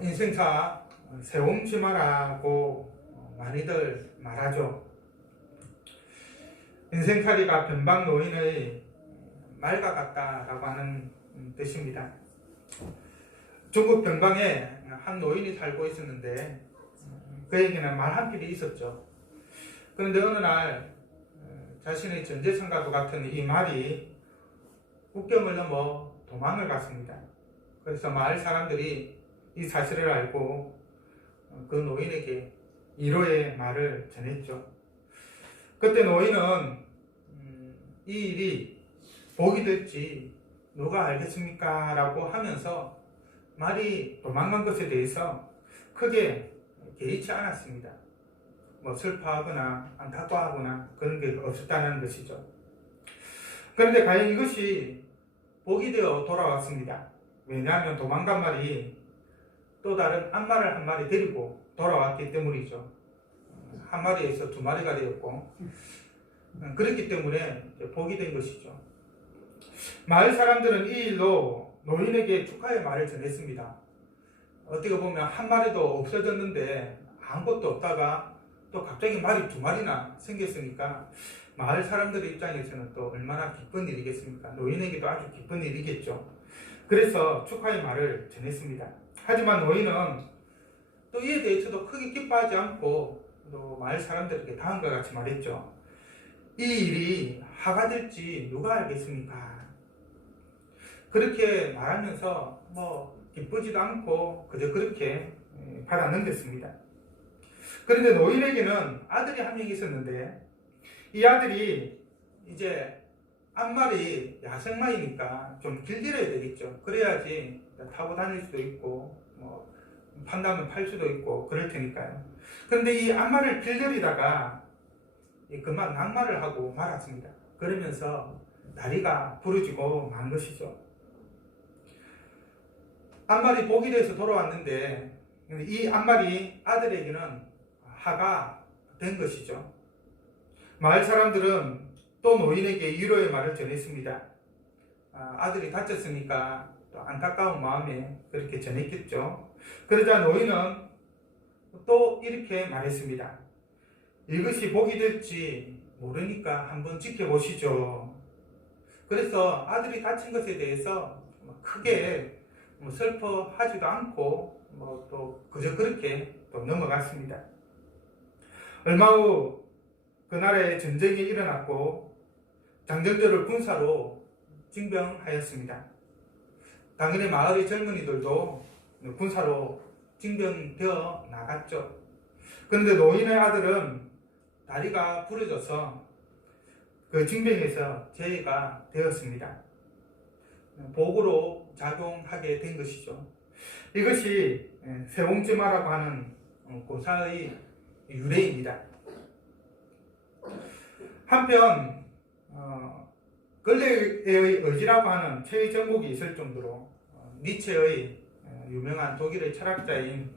인생사 세옹지마라고 많이들 말하죠. 인생살이가 변방 노인의 말과 같다라고 하는 뜻입니다. 중국 변방에 한 노인이 살고 있었는데 그에게는 말 한 필이 있었죠. 그런데 어느 날 자신의 전재산과도 같은 이 말이 국경을 넘어 도망을 갔습니다. 그래서 마을 사람들이 이 사실을 알고 그 노인에게 위로의 말을 전했죠. 그때 노인은 이 일이 복이 될지 누가 알겠습니까? 라고 하면서 말이 도망간 것에 대해서 크게 개의치 않았습니다. 슬퍼하거나 안타까워하거나 그런 게 없었다는 것이죠. 그런데 과연 이것이 복이 되어 돌아왔습니다. 왜냐하면 도망간 말이 또 다른 암말을 한 마리 데리고 돌아왔기 때문이죠. 한 마리에서 두 마리가 되었고 그렇기 때문에 복이 된 것이죠. 마을 사람들은 이 일로 노인에게 축하의 말을 전했습니다. 어떻게 보면 한 마리도 없어졌는데 아무것도 없다가 또 갑자기 말이 두 마리나 생겼으니까 마을 사람들의 입장에서는 또 얼마나 기쁜 일이겠습니까? 노인에게도 아주 기쁜 일이겠죠. 그래서 축하의 말을 전했습니다. 하지만 노인은 또 이에 대해서도 크게 기뻐하지 않고 또 마을 사람들에게 다음과 같이 말했죠. 이 일이 하가 될지 누가 알겠습니까? 그렇게 말하면서 기쁘지도 않고 그저 그렇게 받아 넘겼습니다. 그런데 노인에게는 아들이 한 명 있었는데 이 아들이 이제 앞말이 야생마이니까 좀 길들여야 되겠죠. 그래야지 타고 다닐 수도 있고 판다면 팔 수도 있고 그럴 테니까요. 그런데 이 앞말을 길들이다가 그만 낙마를 하고 말았습니다. 그러면서 다리가 부러지고 만 것이죠. 앞말이 복이 돼서 돌아왔는데 이 앞말이 아들에게는 하가 된 것이죠. 마을 사람들은 또 노인에게 위로의 말을 전했습니다. 아들이 다쳤으니까 또 안타까운 마음에 그렇게 전했겠죠. 그러자 노인은 또 이렇게 말했습니다. 이것이 복이 될지 모르니까 한번 지켜보시죠. 그래서 아들이 다친 것에 대해서 크게 슬퍼하지도 않고 또 그저 그렇게 또 넘어갔습니다. 얼마 후 그날에 전쟁이 일어났고 장정들을 군사로 징병하였습니다. 당연히 마을의 젊은이들도 군사로 징병되어 나갔죠. 그런데 노인의 아들은 다리가 부러져서 그 징병에서 제외가 되었습니다. 복으로 작용하게 된 것이죠. 이것이 세옹지마라고 하는 고사의 유래입니다. 한편 근래의 의지라고 하는 최의 전곡이 있을 정도로 니체의 유명한 독일의 철학자인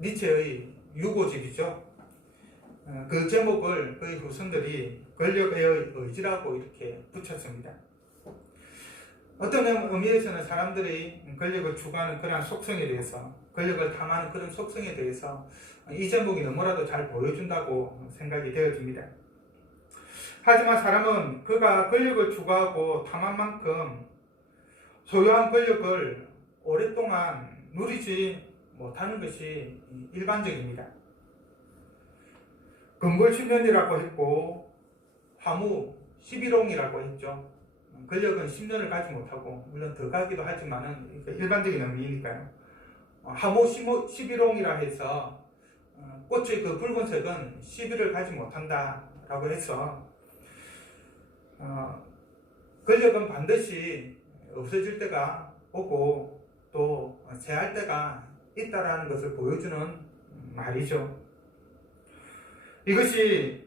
니체의 유고집이죠. 그 제목을 그의 후손들이 권력의 의지라고 이렇게 붙였습니다. 어떤 의미에서는 사람들이 권력을 추구하는 그런 속성에 대해서, 권력을 탐하는 그런 속성에 대해서 이 제목이 너무나도 잘 보여준다고 생각이 되어집니다. 하지만 사람은 그가 권력을 추구하고 탐한 만큼 소유한 권력을 오랫동안 누리지 못하는 것이 일반적입니다. 금골10년이라고 했고 화무 11홍이라고 했죠. 권력은 10년을 가지 못하고 물론 더 가기도 하지만 일반적인 의미니까요. 화무 11홍이라 해서 꽃의 그 붉은색은 10일을 가지 못한다 라고 해서 권력은 반드시 없어질 때가 오고 또 제할 때가 있다라는 것을 보여주는 말이죠. 이것이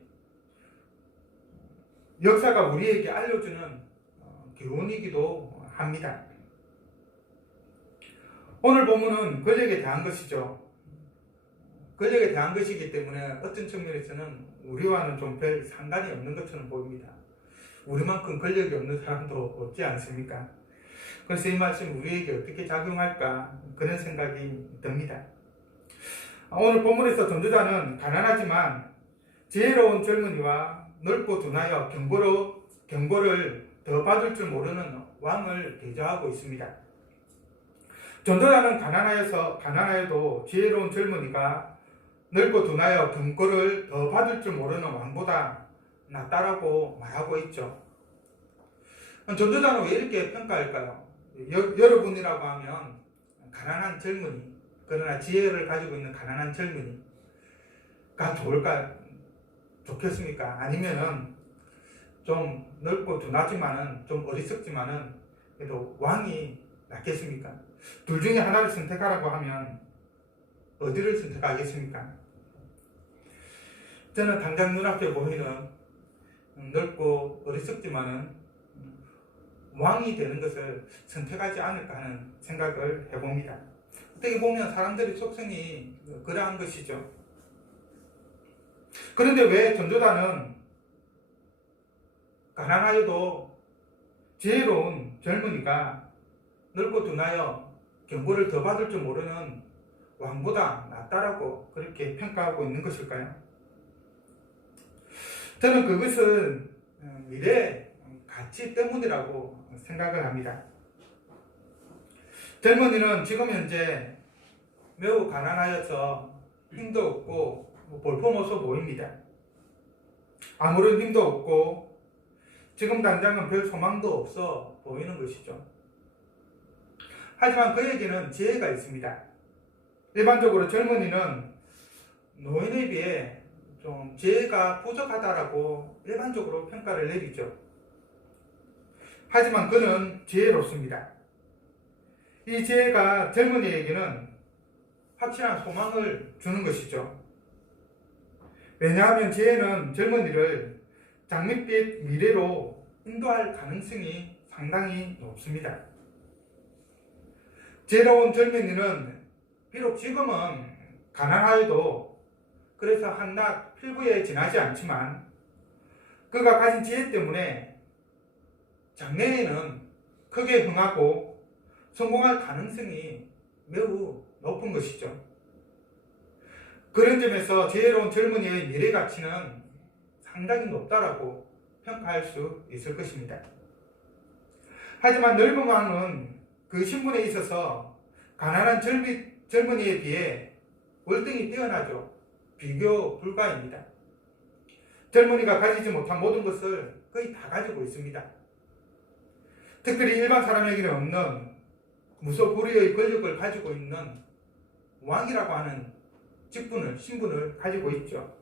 역사가 우리에게 알려주는 교훈이기도 합니다. 오늘 본문은 권력에 대한 것이죠. 권력에 대한 것이기 때문에 어떤 측면에서는 우리와는 좀 별 상관이 없는 것처럼 보입니다. 우리만큼 권력이 없는 사람도 없지 않습니까? 그래서 이 말씀 우리에게 어떻게 작용할까 그런 생각이 듭니다. 오늘 본문에서 전도자는 가난하지만 지혜로운 젊은이와 넓고 둔하여 경고를 더 받을 줄 모르는 왕을 대조하고 있습니다. 전도자는 가난하여도 지혜로운 젊은이가 넓고 둔하여 경고를 더 받을 줄 모르는 왕보다 낫다라고 말하고 있죠. 전도자는 왜 이렇게 평가할까요? 여러분이라고 하면 가난한 젊은이, 그러나 지혜를 가지고 있는 가난한 젊은이가 좋겠습니까? 아니면은 좀 넓고 둔하지만은 좀 어리석지만은 그래도 왕이 낫겠습니까? 둘 중에 하나를 선택하라고 하면 어디를 선택하겠습니까? 저는 당장 눈앞에 보이는 넓고 어리석지만은 왕이 되는 것을 선택하지 않을까 하는 생각을 해봅니다. 어떻게 보면 사람들의 속성이 그러한 것이죠. 그런데 왜 전도자는 가난하여도 지혜로운 젊은이가 넓고 둔하여 경고를 더 받을 줄 모르는 왕보다 낫다라고 그렇게 평가하고 있는 것일까요? 저는 그것은 미래의 가치 때문이라고 생각을 합니다. 젊은이는 지금 현재 매우 가난하여서 힘도 없고 볼품없어 보입니다. 아무런 힘도 없고 지금 당장은 별 소망도 없어 보이는 것이죠. 하지만 그에게는 지혜가 있습니다. 일반적으로 젊은이는 노인에 비해 좀 지혜가 부족하다라고 일반적으로 평가를 내리죠. 하지만 그는 지혜롭습니다. 이 지혜가 젊은이에게는 확실한 소망을 주는 것이죠. 왜냐하면 지혜는 젊은이를 장밋빛 미래로 인도할 가능성이 상당히 높습니다. 지혜로운 젊은이는 비록 지금은 가난하여도 그래서 한낱 필부에 지나지 않지만 그가 가진 지혜 때문에 장래에는 크게 흥하고 성공할 가능성이 매우 높은 것이죠. 그런 점에서 지혜로운 젊은이의 미래 가치는 상당히 높다라고 평가할 수 있을 것입니다. 하지만 넓은 왕은 그 신분에 있어서 가난한 젊은이에 비해 월등히 뛰어나죠. 비교 불가입니다. 젊은이가 가지지 못한 모든 것을 거의 다 가지고 있습니다. 특별히 일반 사람에게는 없는 무소불위의 권력을 가지고 있는 왕이라고 하는 신분을 가지고 있죠.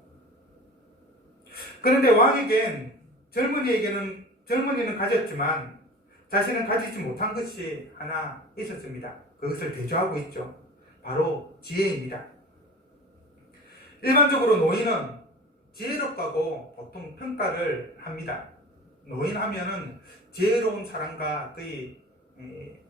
그런데 왕에겐 젊은이는 가졌지만 자신은 가지지 못한 것이 하나 있었습니다. 그것을 대조하고 있죠. 바로 지혜입니다. 일반적으로 노인은 지혜롭다고 보통 평가를 합니다. 노인하면은 지혜로운 사람과 거의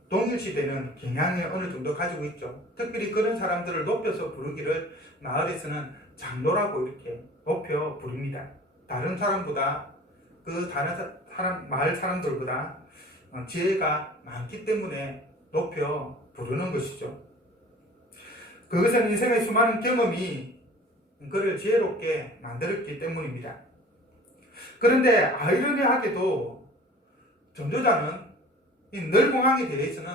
동일시되는 경향을 어느 정도 가지고 있죠. 특별히 그런 사람들을 높여서 부르기를 마을에서는 장로라고 이렇게 높여 부릅니다. 다른 사람보다 마을 사람들보다 지혜가 많기 때문에 높여 부르는 것이죠. 그것은 인생의 수많은 경험이 그를 지혜롭게 만들었기 때문입니다. 그런데 아이러니하게도 전도자는 이 넓은 왕에 대해서는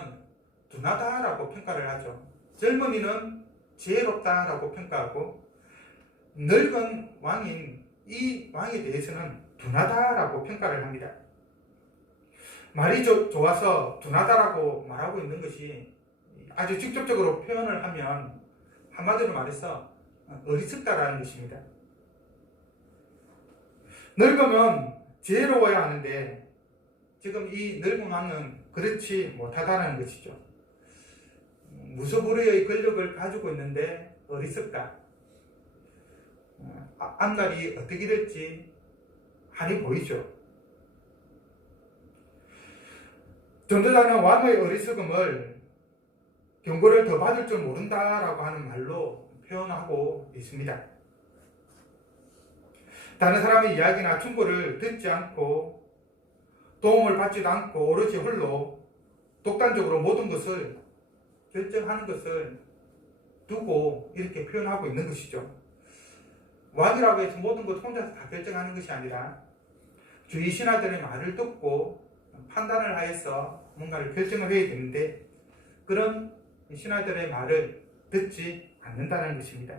둔하다라고 평가를 하죠. 젊은이는 지혜롭다라고 평가하고 넓은 왕인 이 왕에 대해서는 둔하다라고 평가를 합니다. 말이 좋아서 둔하다라고 말하고 있는 것이 아주 직접적으로 표현을 하면 한마디로 말해서 어리석다라는 것입니다. 늙으면 지혜로워야 하는데 지금 이 늙은 왕은 그렇지 못하다는 것이죠. 무소불위의 권력을 가지고 있는데 어리석다. 앞날이 어떻게 될지 한이 보이죠. 전도자는 왕의 어리석음을 경고를 더 받을 줄 모른다라고 하는 말로 표현하고 있습니다. 다른 사람의 이야기나 충고를 듣지 않고 도움을 받지도 않고 오로지 홀로 독단적으로 모든 것을 결정하는 것을 두고 이렇게 표현하고 있는 것이죠. 왕이라고 해서 모든 것 혼자서 다 결정하는 것이 아니라 주위 신하들의 말을 듣고 판단을 하여서 뭔가를 결정을 해야 되는데 그런 신하들의 말을 듣지 않는다는 것입니다.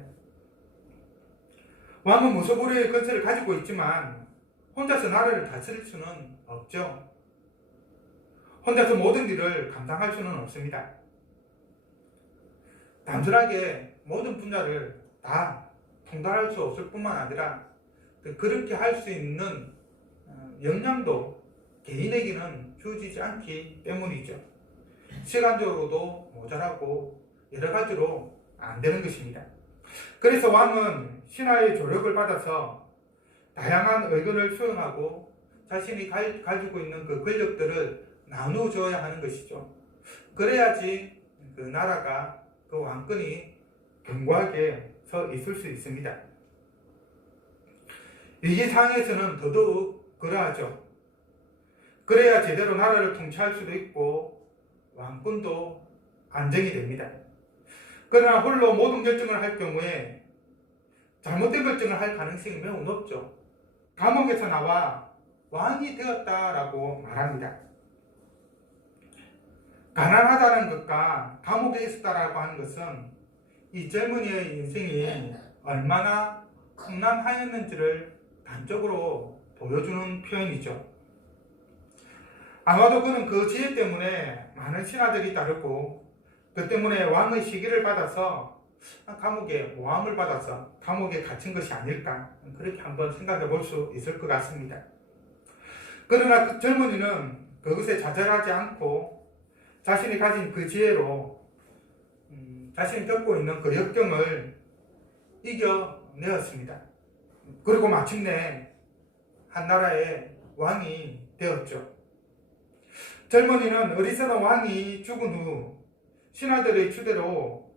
왕은 무소불위의 권세를 가지고 있지만 혼자서 나라를 다스릴 수는 없죠. 혼자서 모든 일을 감당할 수는 없습니다. 단순하게 모든 분야를 다 통달할 수 없을 뿐만 아니라 그렇게 할 수 있는 역량도 개인에게는 주어지지 않기 때문이죠. 시간적으로도 모자라고 여러 가지로 안 되는 것입니다. 그래서 왕은 신하의 조력을 받아서 다양한 의견을 수용하고 자신이 가지고 있는 그 권력들을 나누어줘야 하는 것이죠. 그래야지 그 나라가 그 왕권이 견고하게 서 있을 수 있습니다. 위기상황에서는 더더욱 그러하죠. 그래야 제대로 나라를 통치할 수도 있고 왕권도 안정이 됩니다. 그러나 홀로 모든 결정을 할 경우에 잘못된 결정을 할 가능성이 매우 높죠. 감옥에서 나와 왕이 되었다라고 말합니다. 가난하다는 것과 감옥에 있었다라고 하는 것은 이 젊은이의 인생이 얼마나 험난하였는지를 단적으로 보여주는 표현이죠. 아마도 그는 그 지혜 때문에 많은 신하들이 따르고 그 때문에 왕의 시기를 받아서 감옥에 모함을 받아서 감옥에 갇힌 것이 아닐까 그렇게 한번 생각해 볼 수 있을 것 같습니다. 그러나 그 젊은이는 그것에 좌절하지 않고 자신이 가진 그 지혜로 자신이 겪고 있는 그 역경을 이겨내었습니다. 그리고 마침내 한 나라의 왕이 되었죠. 젊은이는 어리석은 왕이 죽은 후 신하들의 추대로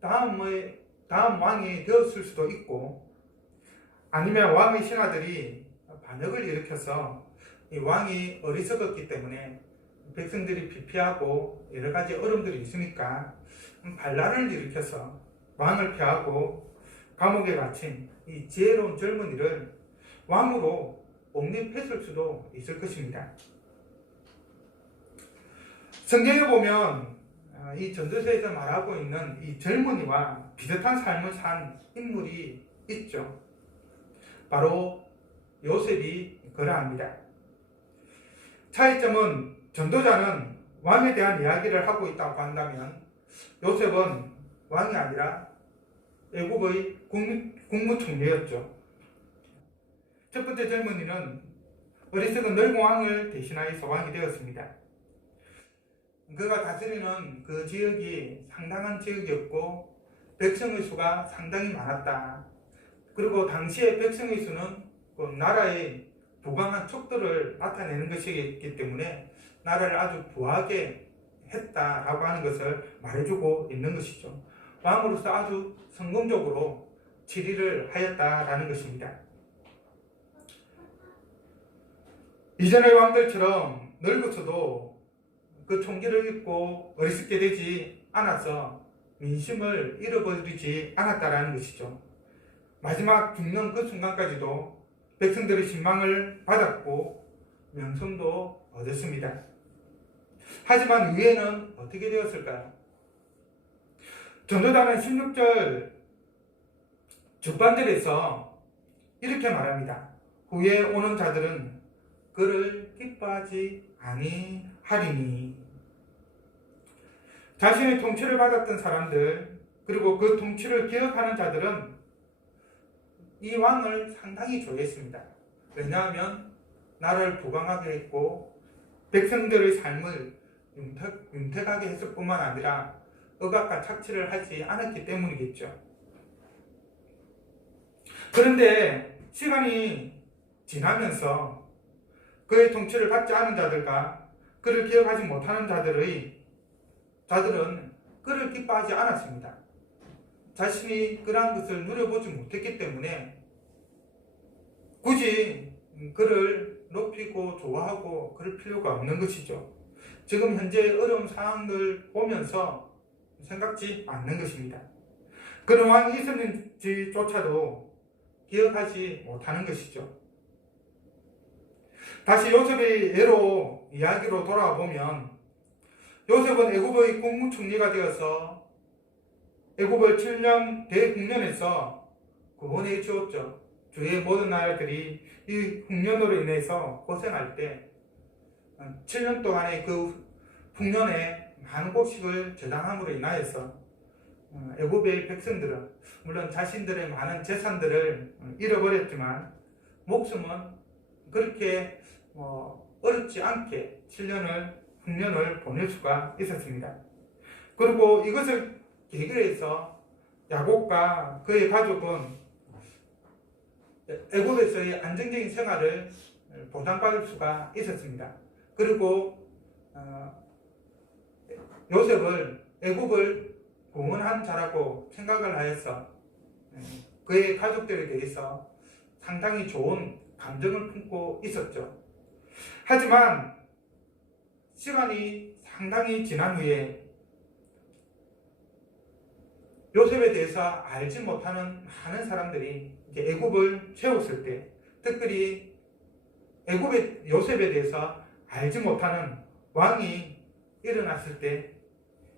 다음 왕이 되었을 수도 있고 아니면 왕의 신하들이 반역을 일으켜서 이 왕이 어리석었기 때문에 백성들이 피피하고 여러 가지 어려움들이 있으니까 반란을 일으켜서 왕을 폐하고 감옥에 갇힌 이 지혜로운 젊은이를 왕으로 옹립했을 수도 있을 것입니다. 성경에 보면 이 전도서에서 말하고 있는 이 젊은이와 비슷한 삶을 산 인물이 있죠. 바로 요셉이 그러합니다. 차이점은 전도자는 왕에 대한 이야기를 하고 있다고 한다면 요셉은 왕이 아니라 애국의 국무총리였죠. 첫 번째 젊은이는 어리석은 늙은 왕을 대신하여서 왕이 되었습니다. 그가 다스리는 그 지역이 상당한 지역이었고 백성의 수가 상당히 많았다. 그리고 당시의 백성의 수는 그 나라의 부강한 척도를 나타내는 것이기 때문에 나라를 아주 부하게 했다라고 하는 것을 말해주고 있는 것이죠. 왕으로서 아주 성공적으로 치리를 하였다라는 것입니다. 이전의 왕들처럼 늙어서도 그 총기를 입고 어리석게 되지 않아서 민심을 잃어버리지 않았다라는 것이죠. 마지막 죽는 그 순간까지도 백성들의 신망을 받았고 명성도 얻었습니다. 하지만 위에는 어떻게 되었을까요? 전도자는 16절 중반절에서 이렇게 말합니다. 후에 오는 자들은 그를 기뻐하지 아니하리니. 자신의 통치를 받았던 사람들 그리고 그 통치를 기억하는 자들은 이 왕을 상당히 좋아했습니다. 왜냐하면 나라를 부강하게 했고 백성들의 삶을 윤택하게 했을 뿐만 아니라 억압과 착취를 하지 않았기 때문이겠죠. 그런데 시간이 지나면서 그의 통치를 받지 않은 자들과 그를 기억하지 못하는 자들은 그를 기뻐하지 않았습니다. 자신이 그러한 것을 누려보지 못했기 때문에 굳이 그를 높이고 좋아하고 그럴 필요가 없는 것이죠. 지금 현재 어려운 상황을 보면서 생각지 않는 것입니다. 그런 왕이 있었는지조차도 기억하지 못하는 것이죠. 다시 요셉의 예로 이야기로 돌아와 보면 요셉은 애굽의 국무총리가 되어서 애굽을 7년 대국련에서 구원해 주었죠. 주의 모든 나라들이 이 국련으로 인해서 고생할 때 7년 동안의 그 국련에 많은 곡식을 저장함으로 인하여서 애굽의 백성들은 물론 자신들의 많은 재산들을 잃어버렸지만 목숨은 그렇게 어렵지 않게 7년을 국련을 보낼 수가 있었습니다. 그리고 이것을 계기로 해서 야곱과 그의 가족은 애굽에서의 안정적인 생활을 보장받을 수가 있었습니다. 그리고 요셉을 애굽을 구원한 자라고 생각을 하여서 그의 가족들에 대해서 상당히 좋은 감정을 품고 있었죠. 하지만 시간이 상당히 지난 후에 요셉에 대해서 알지 못하는 많은 사람들이 이제 애굽을 세웠을 때, 특별히 애굽의 요셉에 대해서 알지 못하는 왕이 일어났을 때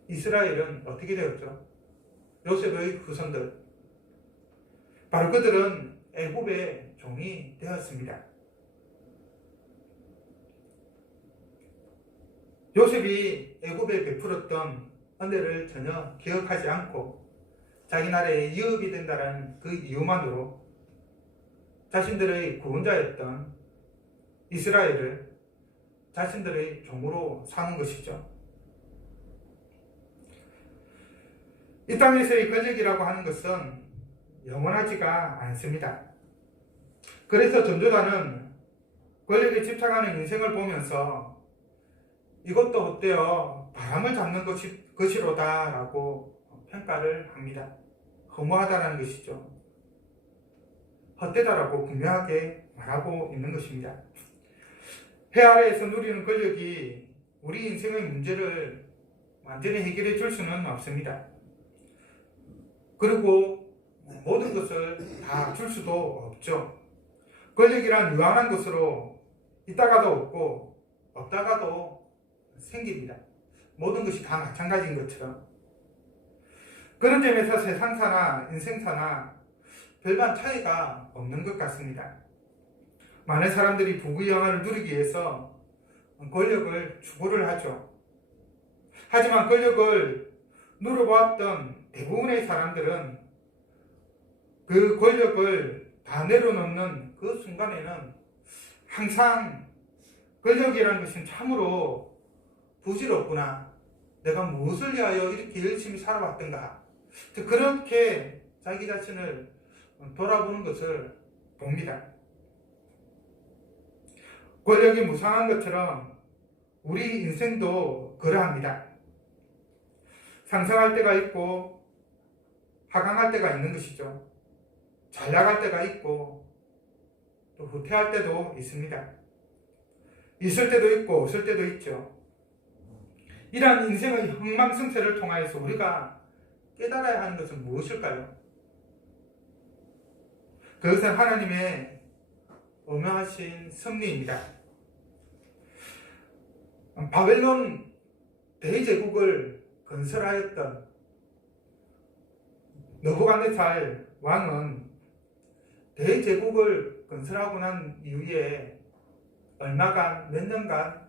이스라엘은 어떻게 되었죠? 요셉의 후손들, 바로 그들은 애굽의 종이 되었습니다. 요셉이 애굽에 베풀었던 은혜를 전혀 기억하지 않고 자기 나라의 유업이 된다는 그 이유만으로 자신들의 구원자였던 이스라엘을 자신들의 종으로 삼은 것이죠. 이 땅에서의 권력이라고 하는 것은 영원하지가 않습니다. 그래서 전도자는 권력에 집착하는 인생을 보면서 이것도 어때요? 바람을 잡는 것이로다 라고 평가를 합니다. 허무하다는 것이죠. 헛되다라고 분명하게 말하고 있는 것입니다. 해 아래에서 누리는 권력이 우리 인생의 문제를 완전히 해결해 줄 수는 없습니다. 그리고 모든 것을 다 줄 수도 없죠. 권력이란 유한한 것으로 있다가도 없고 없다가도 생깁니다. 모든 것이 다 마찬가지인 것처럼. 그런 점에서 세상사나 인생사나 별반 차이가 없는 것 같습니다. 많은 사람들이 부귀영화를 누리기 위해서 권력을 추구를 하죠. 하지만 권력을 누려보았던 대부분의 사람들은 그 권력을 다 내려놓는 그 순간에는 항상 권력이라는 것은 참으로 부질없구나. 내가 무엇을 위하여 이렇게 열심히 살아왔던가. 그렇게 자기 자신을 돌아보는 것을 봅니다. 권력이 무상한 것처럼 우리 인생도 그러합니다. 상승할 때가 있고 하강할 때가 있는 것이죠. 잘 나갈 때가 있고 또 후퇴할 때도 있습니다. 있을 때도 있고 없을 때도 있죠. 이러한 인생의 흥망성쇠를 통하여서 우리가 깨달아야 하는 것은 무엇일까요? 그것은 하나님의 어마하신 섭리입니다. 바벨론 대제국을 건설하였던 느부갓네살 왕은 대제국을 건설하고 난 이후에 얼마간 몇 년간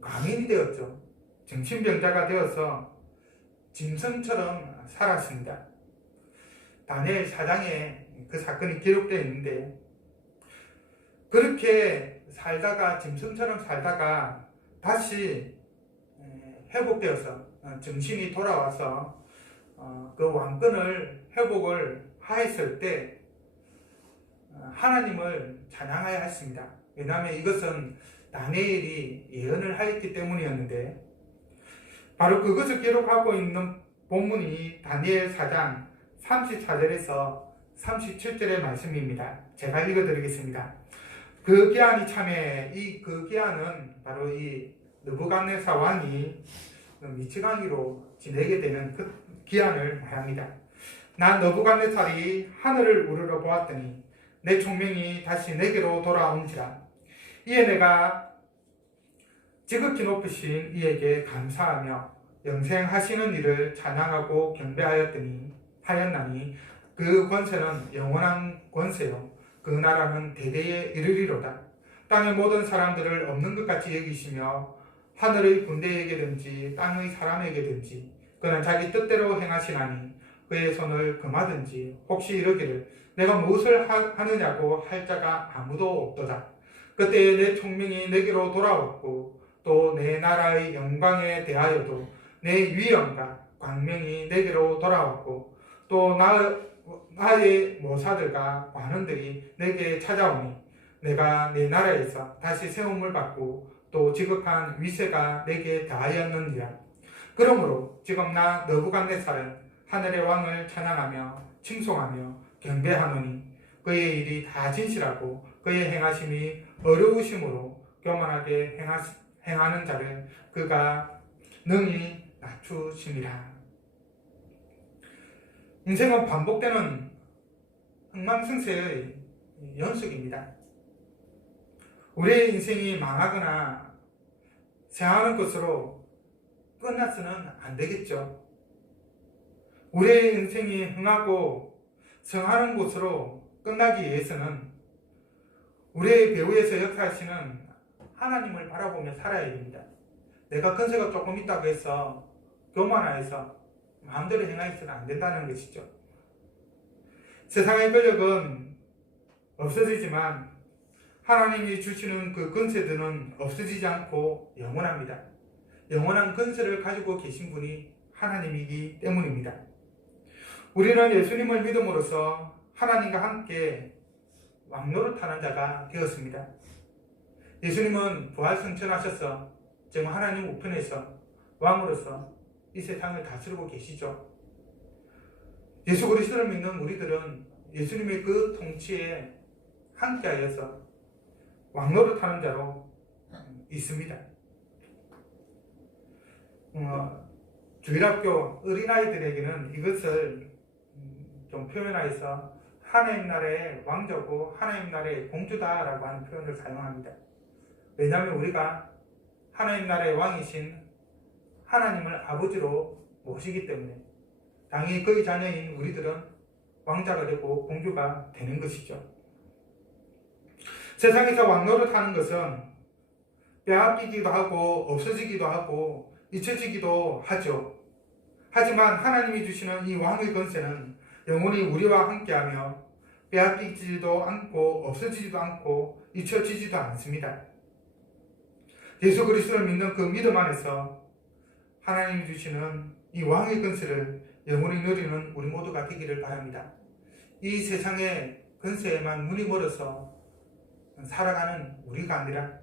광인이 되었죠. 정신병자가 되어서 짐승처럼 살았습니다. 다니엘 4장에 그 사건이 기록되어 있는데 그렇게 살다가 짐승처럼 살다가 다시 회복되어서 정신이 돌아와서 그 왕권을 회복을 하였을 때 하나님을 찬양하여야 했습니다. 왜냐하면 이것은 다니엘이 예언을 하였기 때문이었는데 바로 그것을 기록하고 있는 본문이 다니엘 4장 34절에서 37절의 말씀입니다. 제가 읽어드리겠습니다. 그 기한이 참에 그 기한은 바로 이 느부갓네살 왕이 미치광이로 지내게 되는 그 기한을 말합니다. 난 느부갓네살이 하늘을 우러러 보았더니 내 총명이 다시 내게로 돌아온지라. 이에 내가 지극히 높으신 이에게 감사하며 영생하시는 이를 찬양하고 경배하였나니 그 권세는 영원한 권세요 그 나라는 대대에 이르리로다. 땅의 모든 사람들을 없는 것 같이 여기시며 하늘의 군대에게든지 땅의 사람에게든지 그는 자기 뜻대로 행하시나니 그의 손을 금하든지 혹시 이르기를 내가 무엇을 하느냐고 할 자가 아무도 없도다. 그때에 내 총명이 내게로 돌아왔고 또 내 나라의 영광에 대하여도 내 위엄과 광명이 내게로 돌아왔고 또 나의 모사들과 관원들이 내게 찾아오니 내가 내 나라에서 다시 세움을 받고 또 지극한 위세가 내게 다하였느니라. 그러므로 지금 나 느부갓네살은 하늘의 왕을 찬양하며 칭송하며 경배하노니 그의 일이 다 진실하고 그의 행하심이 어려우심으로 교만하게 행하는 자를 그가 능히 낮추심이라. 인생은 반복되는 흥망성쇠의 연속입니다. 우리의 인생이 망하거나 생하는 것으로 끝나서는 안 되겠죠. 우리의 인생이 흥하고 성하는 곳으로 끝나기 위해서는 우리의 배후에서 역사하시는 하나님을 바라보며 살아야 됩니다. 내가 근세가 조금 있다고 해서 교만해서 마음대로 행하여서는 안 된다는 것이죠. 세상의 권력은 없어지지만 하나님이 주시는 그 근세들은 없어지지 않고 영원합니다. 영원한 근세를 가지고 계신 분이 하나님이기 때문입니다. 우리는 예수님을 믿음으로써 하나님과 함께 왕노릇하는 자가 되었습니다. 예수님은 부활승천하셔서 지금 하나님 우편에서 왕으로서 이 세상을 다스리고 계시죠. 예수 그리스도를 믿는 우리들은 예수님의 그 통치에 함께하여서 왕노릇하는 자로 있습니다. 주일학교 어린아이들에게는 이것을 좀 표현하여서 하나님 나라의 왕자고 하나님 나라의 공주다라고 하는 표현을 사용합니다. 왜냐하면 우리가 하나님 나라의 왕이신 하나님을 아버지로 모시기 때문에 당연히 그의 자녀인 우리들은 왕자가 되고 공주가 되는 것이죠. 세상에서 왕노릇하는 것은 빼앗기기도 하고 없어지기도 하고 잊혀지기도 하죠. 하지만 하나님이 주시는 이 왕의 권세는 영원히 우리와 함께하며 빼앗기지도 않고 없어지지도 않고 잊혀지지도 않습니다. 예수 그리스도를 믿는 그 믿음 안에서 하나님이 주시는 이 왕의 권세를 영원히 누리는 우리 모두가 되기를 바랍니다. 이 세상의 권세에만 눈이 멀어서 살아가는 우리가 아니라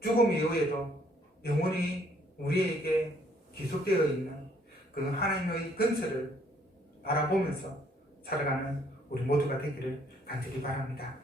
죽음 이후에도 영원히 우리에게 기속되어 있는 그 하나님의 권세를 바라보면서 살아가는 우리 모두가 되기를 간절히 바랍니다.